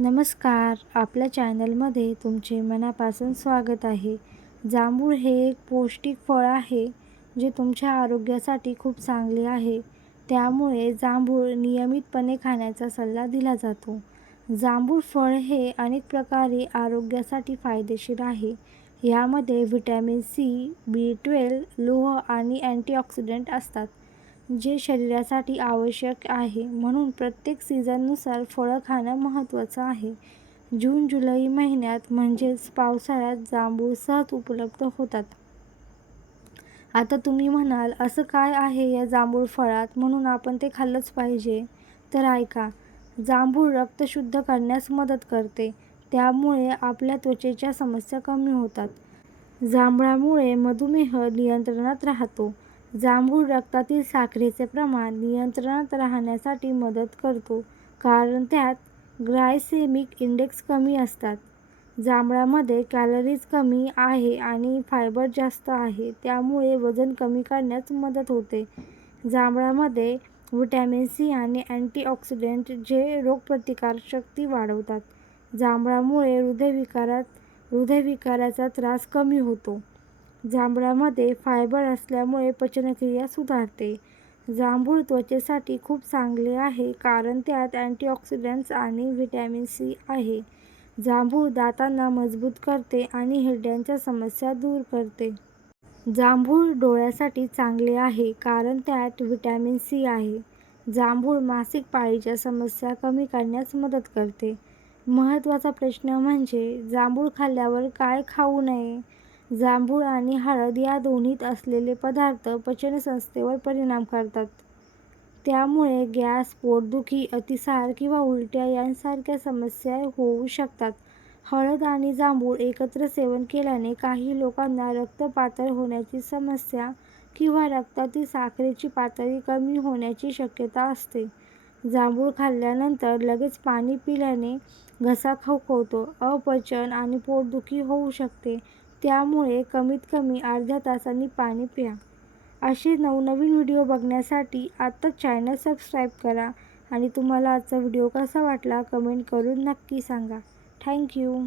नमस्कार. आपल्या चॅनलमध्ये तुमचे मनापासून स्वागत आहे. जांभूळ हे एक पौष्टिक फळ आहे जे तुमच्या आरोग्यासाठी खूप चांगले आहे. त्यामुळे जांभूळ नियमितपणे खाण्याचा सल्ला दिला जातो. जांभूळ फळ हे अनेक प्रकारे आरोग्यासाठी फायदेशीर आहे. यामध्ये व्हिटॅमिन सी बी ट्वेल्व लोह आणि अँटीऑक्सिडंट असतात. जे शरीरासाठी आवश्यक आहे. म्हणून प्रत्येक सीझननुसार फळं खाणं महत्त्वाचं आहे. जून जुलै महिन्यात म्हणजेच पावसाळ्यात जांभूळ सहज उपलब्ध होतात. आता तुम्ही म्हणाल असं काय आहे या जांभूळ फळात? म्हणून आपण ते खाल्लंच पाहिजे. तर ऐका जांभूळ रक्त शुद्ध करण्यास मदत करते. त्यामुळे आपल्या त्वचेच्या समस्या कमी होतात. जांभळामुळे मधुमेह नियंत्रणात राहतो. जांभूळ रक्तातील साखरेचे प्रमाण नियंत्रणात राहण्यासाठी मदत करतो कारण त्यात ग्लायसेमिक इंडेक्स कमी असतात. जांभळामध्ये कॅलरीज कमी आहे आणि फायबर जास्त आहे त्यामुळे वजन कमी करण्यास मदत होते. जांभळामध्ये व्हिटॅमिन सी आणि अँटीऑक्सिडेंट जे रोगप्रतिकारशक्ती वाढवतात. जांभळामुळे हृदयविकारात हृदयविकाराचा त्रास कमी होतो. जांभळामध्ये फायबर असल्यामुळे पचनक्रिया सुधारते. जांभूळ त्वचेसाठी खूप चांगले आहे कारण त्यात अँटीऑक्सिडंट्स आणि व्हिटॅमिन सी आहे. जांभूळ दातांना मजबूत करते आणि हिरड्यांच्या समस्या दूर करते. जांभूळ डोळ्यासाठी चांगले आहे कारण त्यात व्हिटॅमिन सी आहे. जांभूळ मासिक पाळीच्या समस्या कमी करण्यास मदत करते. महत्त्वाचा प्रश्न म्हणजे जांभूळ खाल्ल्यावर काय खाऊ नये? जांभूळ आणि हळद या दोन्हीत असलेले पदार्थ पचनसंस्थेवर परिणाम करतात. त्यामुळे गॅस पोटदुखी अतिसार किंवा उलट्या यांसारख्या समस्या होऊ शकतात. हळद आणि जांभूळ एकत्र सेवन केल्याने काही लोकांना रक्त पातळ होण्याची समस्या किंवा रक्तातील साखरेची पातळी कमी होण्याची शक्यता असते. जांभूळ खाल्ल्यानंतर लगेच पाणी पिल्याने घसा खवखवतो अपचन आणि पोटदुखी होऊ शकते. त्यामुळे कमीत कमी अर्ध्या तासांनी पाणी प्या. असे नवनवीन व्हिडिओ बघण्यासाठी आत्ताच चॅनल सबस्क्राईब करा आणि तुम्हाला आजचा व्हिडिओ कसा वाटला कमेंट करून नक्की सांगा. थँक्यू